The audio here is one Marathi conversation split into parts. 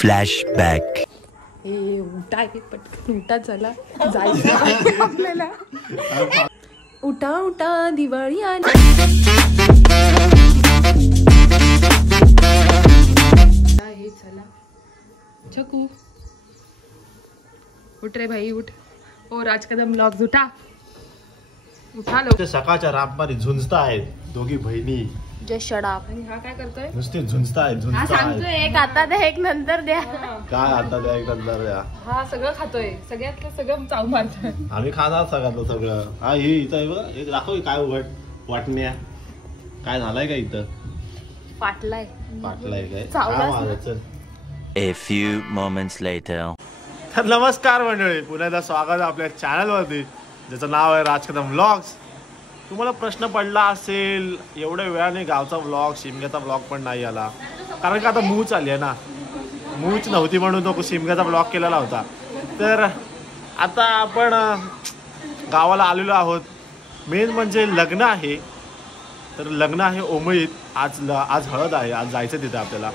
फ्लॅशबॅक. उठा पटकन उठा, चला जायचं आपल्याला. उठा उठा दिवाळी आली. हे चला छकू उठ रे भाई उठ. ओ राजकदम ब्लॉग्स उठा उठा लो. सकाळच्या रातमारी झुंजता आहेत दोघी बहिणी. जय शडाप. आणि हा काय करतोय? नुसते झुंजता आहेत हा सांगतोय एक आता द्या एक नंतर द्या. काय आता द्या एक नंतर द्या. हा सगळं खातोय, सगळ्यातलं सगळं चाव मारतोय. आम्ही खाणार सगळ्यातलं सगळं. हा ही इथं आहे बघ, एक दाखव काय वाटण्या काय झालाय का इथं? फाटलाय काय चावला. A few moments later. तर नमस्कार मंडळी, पुन्हा एकदा स्वागत आपल्या चॅनलवरती ज्याचं नाव आहे राजकदम व्लॉग्स. तुम्हाला प्रश्न पडला असेल एवढ्या वेळाने गावचा व्लॉग, शिमग्याचा व्लॉग पण नाही आला, कारण का आता मूच आली आहे ना. मूच नव्हती म्हणून तो शिमग्याचा व्लॉग केलेला होता. तर आता आपण गावाला आलेलो आहोत. मेन म्हणजे लग्न आहे. तर लग्न आहे ओमळीत. आज हळद आहे, आज जायचं तिथे आपल्याला.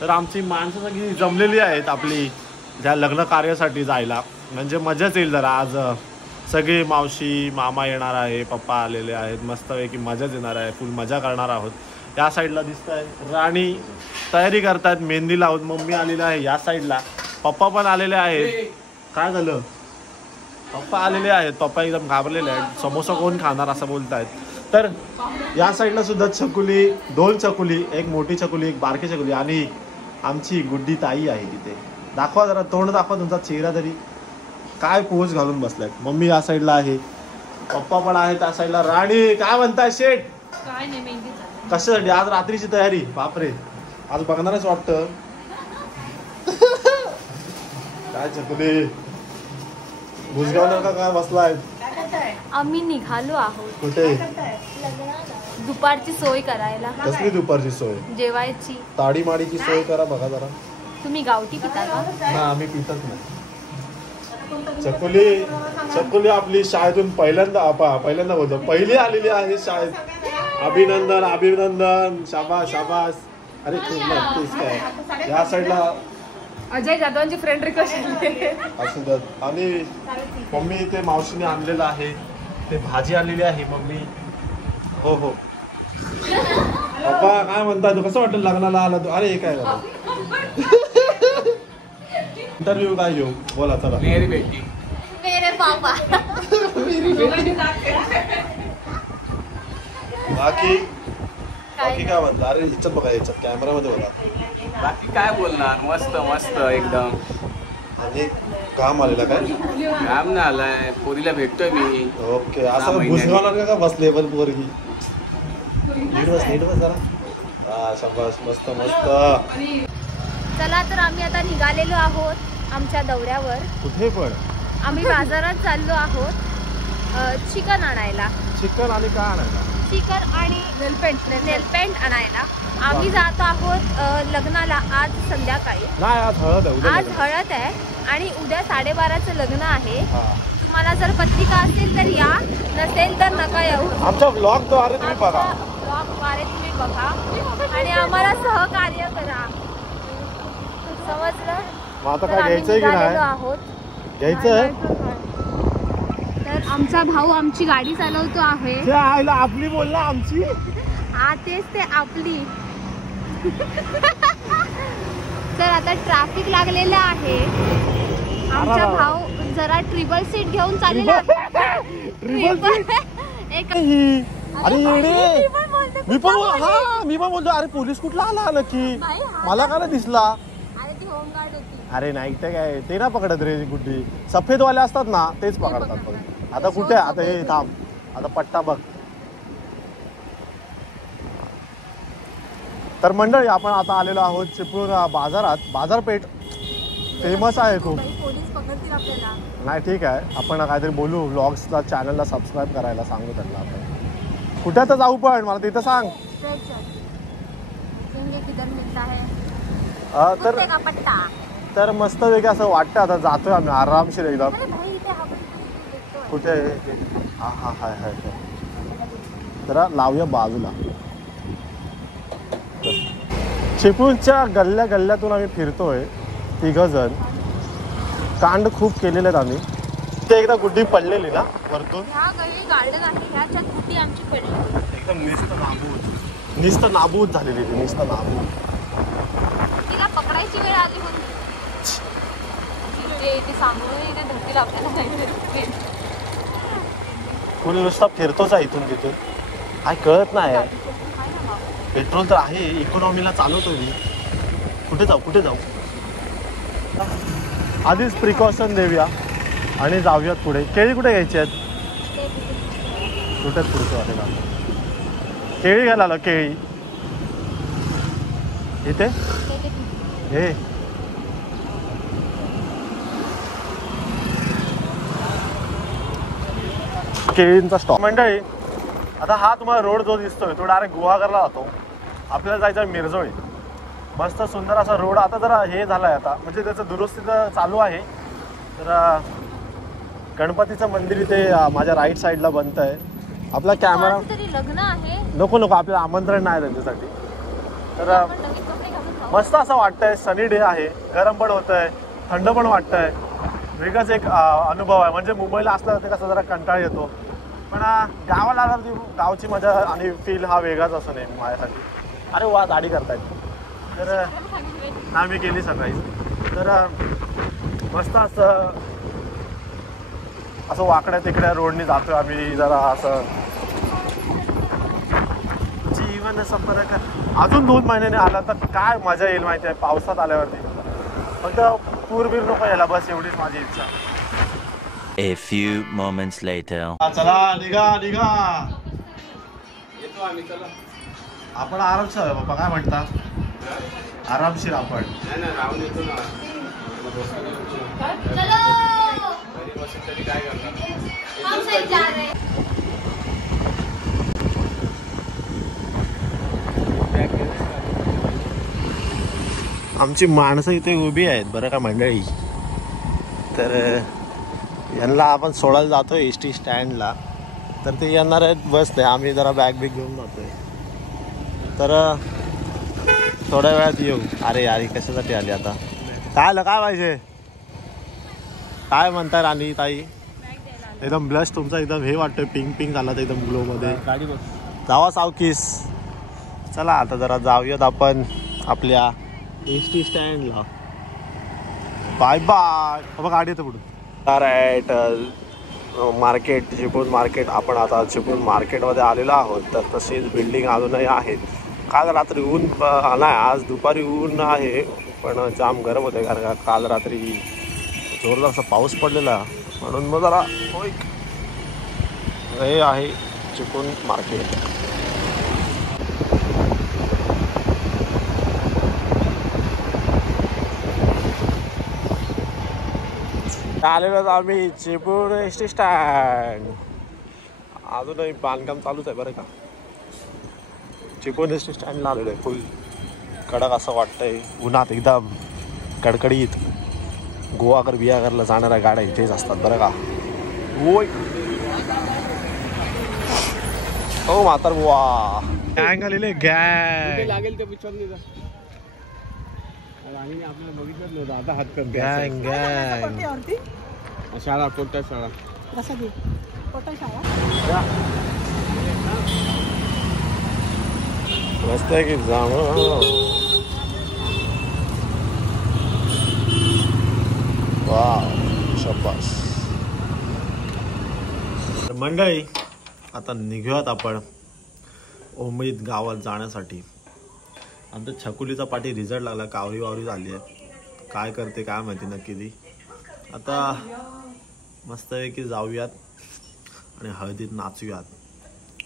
तर आमची माणसं सगळी जमलेली आहेत आपली त्या लग्न कार्यासाठी जायला. म्हणजे मजाच येईल जरा. आज सगळी मावशी मामा येणार आहे, पप्पा आलेले आहेत. मस्तपैकी मजाच येणार आहे, फुल मजा करणार आहोत. या साईडला दिसत आहे राणी तयारी करतायत, मेहंदी लावत. मम्मी आलेली आहे या साईडला, पप्पा पण आलेले आहेत. काय झालं? पप्पा आलेले आहेत. पप्पा एकदम घाबरलेले आहेत. समोसा कोण खाणार असं बोलतायत. तर या साईडला सुद्धा चकुली, 2 चकुली, एक मोठी चकुली एक बारकी चकुली आणि आमची गुड्डी ताई आहे तिथे. दाखवा जरा तोंड दाखवा, तुमचा चेहरा तरी. काय पोज घालून बसलाय. मम्मी या साईडला आहे, पप्पा पण आहे त्या साईडला. राणी काय म्हणताय शेठ? काय नाही मेहंदी चालू. कशासाठी? आज रात्रीची तयारी. बापरे, आज बघणारच वाटतं. काय चकुली भुजगावणार का काय बसलाय? आम्ही निघालो आहोत. कुठे? दुपारची सोय करायला. कसली दुपारची सोय? जेवायची. ताडी माडीची सोय करा बघा जरा. तुम्ही गावठी पिता का? ना आम्ही पितच नाही. चकुली आपली शाळेतून पहिल्यांदा बोलतो, पहिली आलेली आहे शाळेत. अभिनंदन अभिनंदन, शाबास शाबास. अरे खूप नक्कीच काय. या साईडला अजय जाधवांची फ्रेंड रिक्वेस्ट असं. आणि मम्मी इथे मावशीने आणलेलं आहे ते भाजी आलेली आहे मम्मी. हो हो पप्पा काय म्हणताय? तू कसं वाटलं लग्नाला आला तू? अरे काय झालं? इंटरव्ह्यू काय घेऊ बोला चला. मेरे पापा. बाकी काय म्हणता? अरे याच्यात बघा, याच्यात कॅमेरामध्ये बघा. बाकी काय बोलणार, मस्त मस्त एकदम. आणि काम आलेला काय? काम ना आलाय, पोरीला भेटतोय मी. ओके, असं भुजगावणार का बसले पण पोरगी? नीट बस जरा. हा शाबास, मस्त मस्त. चला तर आम्ही आता निघालेलो आहोत आमच्या दौऱ्यावर. कुठे पण? आम्ही बाजारात चाललो आहोत चिकन आणायला. चिकन आणि काय आणायला? चिकन आणि नेलपेंट आणायला. आम्ही जात आहोत लग्नाला आज संध्याकाळी. नाही आज हळद आहे. आज हळद आहे आणि उद्या 12:30चं लग्न आहे. तुम्हाला जर पत्रिका असेल तर या, नसेल तर नका येऊ. आमच्या ब्लॉगद्वारे तुम्ही बघा. ब्लॉगद्वारे तुम्ही बघा आणि आम्हाला सहकार्य करा. समजलं? मग आता काय घ्यायचंय की नाही? आहोत घ्यायचंय. तर आमचा भाऊ आमची गाडी चालवतो आहे. आईला आपली बोल ना आमची. हा तेच ते आपली. तर आता ट्रॅफिक लागलेलं आहे. आमचा भाऊ जरा ट्रिपल सीट घेऊन चाललेला. अरे येडे, मी पण बोलतो अरे पोलीस कुठला आला नक्की? मला का नाही दिसला? अरे नाही ते काय, ते ना पकडत रे गुड्डी. सफेदवाले असतात ना तेच पकडतात. पण आता कुठे? आता हे थांब, आता पट्टा बघ. तर मंडळी आपण आता आलेलो आहोत चिपळूण बाजारात. बाजारपेठ फेमस आहे खूप. नाही ठीक आहे, आपण काहीतरी बोलू. व्लॉग्सला चॅनलला सबस्क्राईब करायला सांगू त्यांना. आपण कुठे तर जाऊ, पण मला तिथं सांग. तर मस्त वेगळं असं वाटतं. आता जातोय आम्ही आरामशीर एकदम. कुठे? हा हा हाय हाय. जरा लावूया बाजूला. चिपळूणच्या गल्ल्या गल्ल्यातून आम्ही फिरतोय. तिघजण. कांड खूप केलेले आहेत आम्ही. ते एकदा गुड्डी पडलेली ना वरतून. ह्या काही गार्डन आहे ह्याच्यात गुड्डी आमची पडली. एकदम नुसतं नाबूद झालेली ती, नुसतं नाबूद. तिला पकडायची वेळ आली होती. ते सांगून धरतील आपल्याला. कोणी नुसता फिरतोच आहे इथून तिथून, काय कळत नाही. पेट्रोल तर आहे, इकॉनॉमीला चालवतो मी. कुठे जाऊ आधीच प्रिकॉशन देऊया आणि जाऊयात पुढे. केळी कुठे घ्यायची आहेत? कुठेच पुढचं वाटेला केळी घ्यायला आलं. केळी इथे हे केळींचा स्टॉप. मंडळी आता हा तुम्हाला रोड जो दिसतोय तो डायरेक्ट गुहागरला जातो. आपल्याला जायचं आहे मिरजोळी. मस्त सुंदर असा रोड. आता जरा हे झालं आहे, आता म्हणजे त्याचं दुरुस्ती चालू आहे. तर गणपतीचं मंदिर इथे माझ्या राईट साईडला बनत आहे. आपला कॅमेरा लग्न आहे. नको आपल्याला आमंत्रण नाही त्यांच्यासाठी. तर मस्त असं वाटतंय. सनी डे आहे, गरम पण होत आहे, थंड पण वाटतंय. वेगळाच एक अनुभव आहे. म्हणजे मुंबईला असल्यावर ते कसं जरा कंटाळ येतो, पण गावाला आल्यावर गावची मजा आणि फील हा वेगळाच असं नाही माझ्यासाठी. अरे वा गाडी करतायत. तर ना मी केली सकाळी. तर मस्त असं वाकड्या तिकड्या रोडनी जातोय आम्ही. जरा असं जीवन सफर अजून 2 महिन्याने आला तर काय मजा येईल माहिती आहे पावसात आल्यावरती. फक्त पूरबीर नको यायला, बस एवढीच माझी इच्छा. A few moments later. चला निघा येतो आम्ही. चला आपण आरामशीर आहे बाप्पा. काय म्हणता? आरामशीर आपण. नाही राहून येतो ना. तरी काय करणार. आमची माणसं इथे उभी आहेत बरं का मंडळी. तर यांना आपण सोडायला जातोय एस टी स्टँडला. तर ते येणार आहेत बसने. आम्ही जरा बॅग घेऊन जातोय. तर थोड्या वेळात येऊ. अरे यार कशासाठी आली आता? काय पाहिजे? काय म्हणताय राणी ताई? एकदम ब्लश तुमचा एकदम हे वाटतोय, पिंक झाला एकदम ग्लो मध्ये. गाडी बस जावा सावकीस. चला आता जरा जाऊयात आपण आपल्या एस टी स्टँडला. बाय गाडी येतं पुढे. Right market, Chiplun market. आपण आता चिपळूण मार्केटमध्ये आलेलो आहोत. तर तशीच बिल्डिंग अजूनही आहेत. काल रात्री ऊन नाही, आज दुपारी ऊन आहे पण जाम गरम होते, कारण काल रात्री जोरदार असा पाऊस पडलेला. म्हणून मग जरा हे आहे चिपळूण मार्केट. आलेलो आम्ही चिपळूण एस टी स्टँड. अजूनही बांधकाम चालूच आहे बरं का. चिपळूण एस टी स्टँडला आलेलो आहे. फुल कडक असं वाटतंय उन्हात एकदम कडकडीत. गोवाकर बियागरला जाणाऱ्या गाड्या इथेच असतात बरं का. ओय हो म्हातार बुवा. गँग आलेले गँग. लागेल ते पिक्चर आणि आपल्याला बघितलं नव्हतं. आता हात कर. गँग शाळा कोणत्या शाळा? मस्त आहे की जाम. वाव शाबास. मंडळी आता निघूयात आपण उमेद गावात जाण्यासाठी. आमच्या छकुलीचा पाठी रिझल्ट लागला. कावरी वावरी झाली आहे. काय करते काय माहिती नक्की ती. आता मस्तपैकी जाऊयात आणि हळदीत नाचूयात.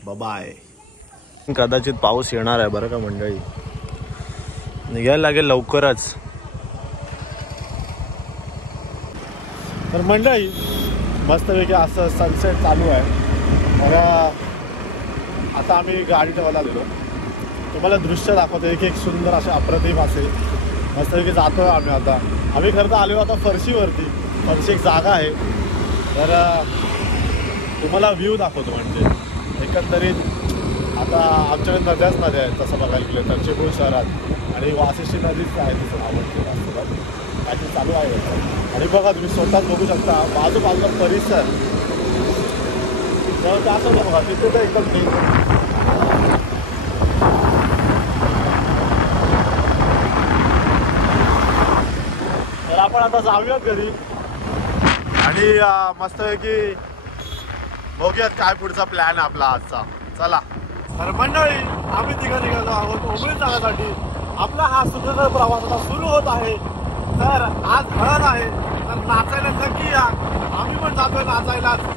बाय. कदाचित पाऊस येणार आहे बरं का मंडळी. निघायला लागेल लवकरच. तर मंडळी मस्तपैकी असं सनसेट चालू आहे. बघा आता आम्ही गाडी ठेवायला आलेलो. तुम्हाला दृश्य दाखवतो. एक सुंदर असे अप्रतिम असे मस्तपैकी जातोय आम्ही. आता आम्ही खरं तर आलो आता फरशीवरती. फरशी एक जागा आहे. तर तुम्हाला व्ह्यू दाखवतो. म्हणजे एकंदरीत आता आमच्याकडे नद्याच नद्या आहेत तसं बघायला गेलं तर चिपळूण शहरात. आणि वाशिष्ठी नदीच आहे तसं आवडते. बाकी चालू आहे. आणि बघा तुम्ही स्वतःच बघू शकता बाजूबाजूला परिसर तर असं बघा तिथे तर एकदम तर आपण आता जाऊयात घरी आणि मस्तपैकी बघूयात काय पुढचा प्लॅन आपला आजचा. चला तर मंडळी आम्ही तिघं निघालो आहोत उमरी जाण्यासाठी. आपला हा सुंदर प्रवास आता सुरू होत आहे. तर आज हळद आहे तर नाचायला नक्की या. आम्ही पण जातोय नाचायलाच.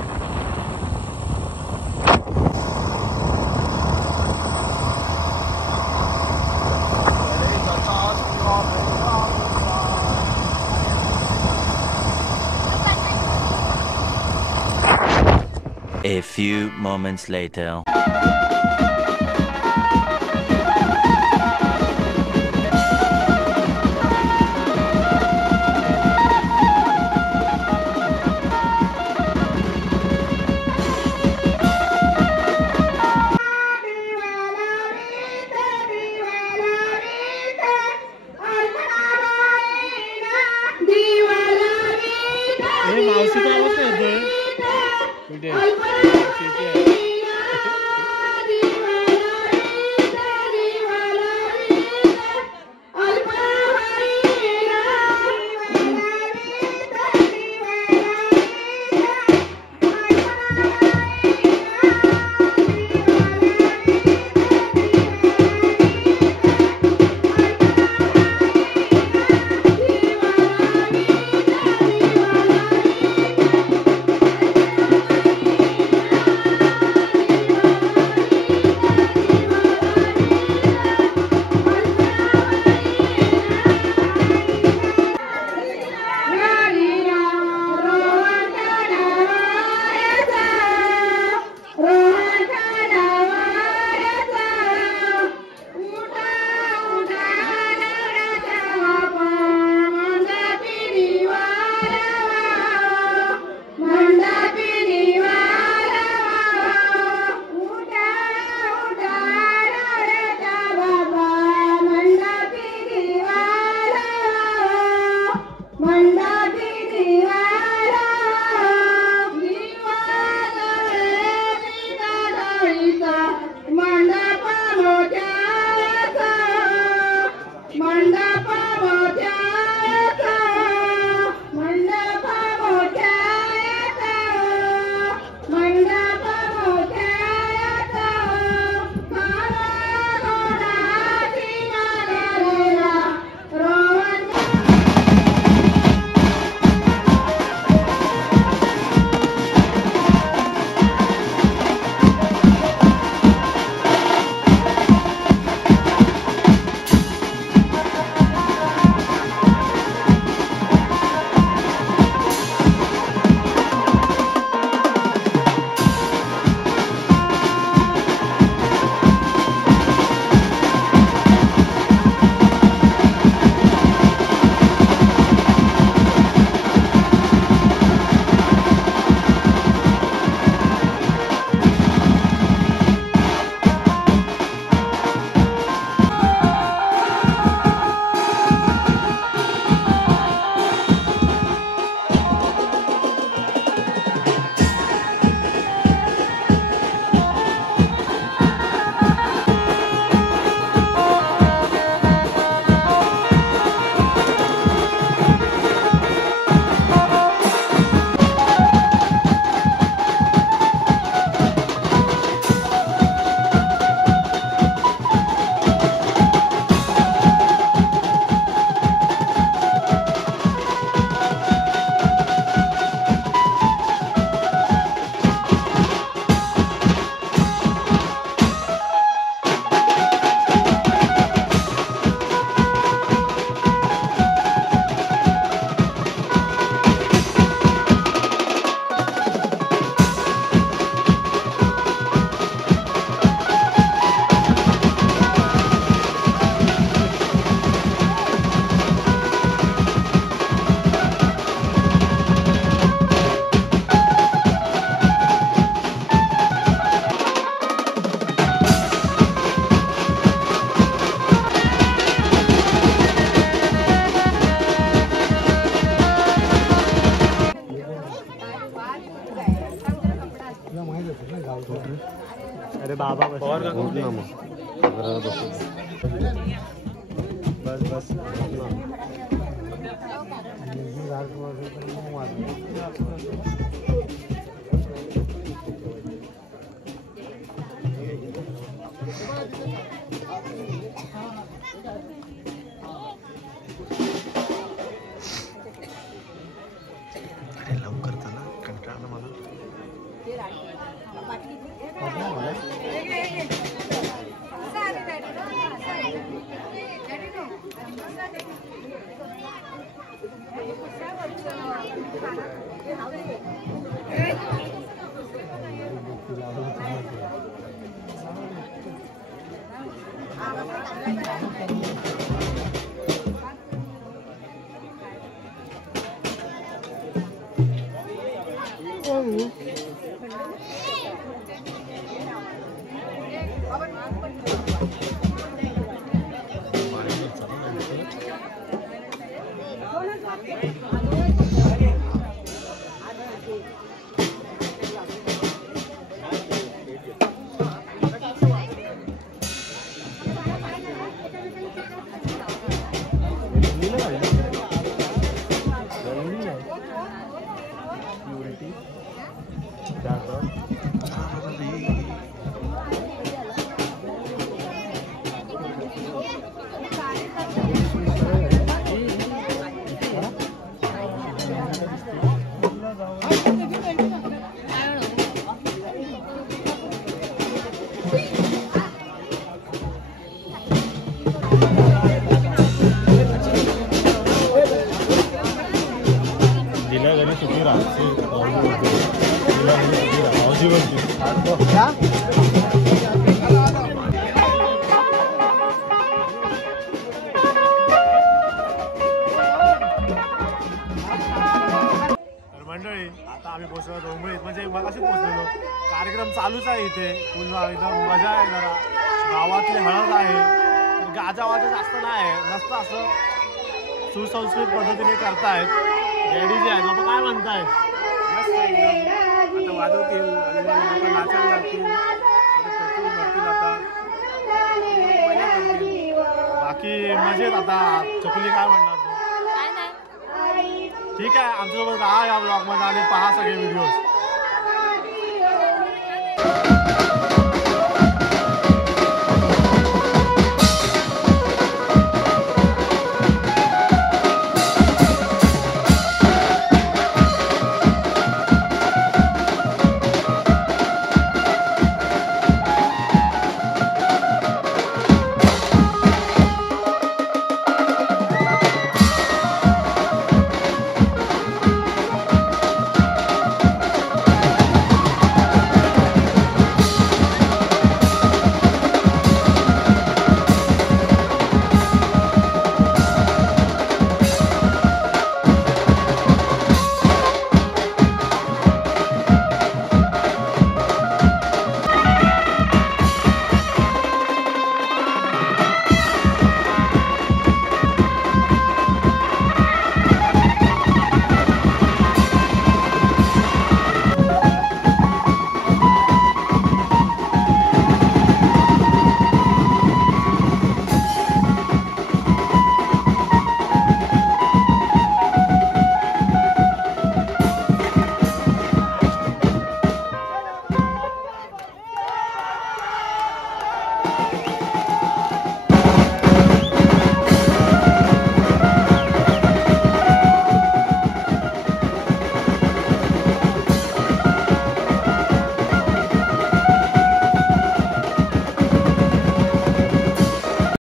A few moments later. मावशी काय होत नाही अरे बाबा पवार का ना मग बस बस लवकर चला कंटाळा मला मंडळी आता आम्ही पोहोचलो डोंबळीत म्हणजे मगाशी पोहोचलेलो कार्यक्रम चालूच आहे इथे पुन्हा एकदम मजा आहे जरा गावातली हळद आहे गाजावाजा जास्त नाही नसतं असं सुसंस्कृत पद्धतीने करतायत डॅडी जे आहेत बाबा काय म्हणताय मस्त एकदम आता वाजवतील आणि लोक नाचायला लागतील आता बाकी मजेत आता चकली काय म्हणणार तू ठीक आहे आमच्यासोबत राहा या ब्लॉगमध्ये आणि पहा सगळे व्हिडिओज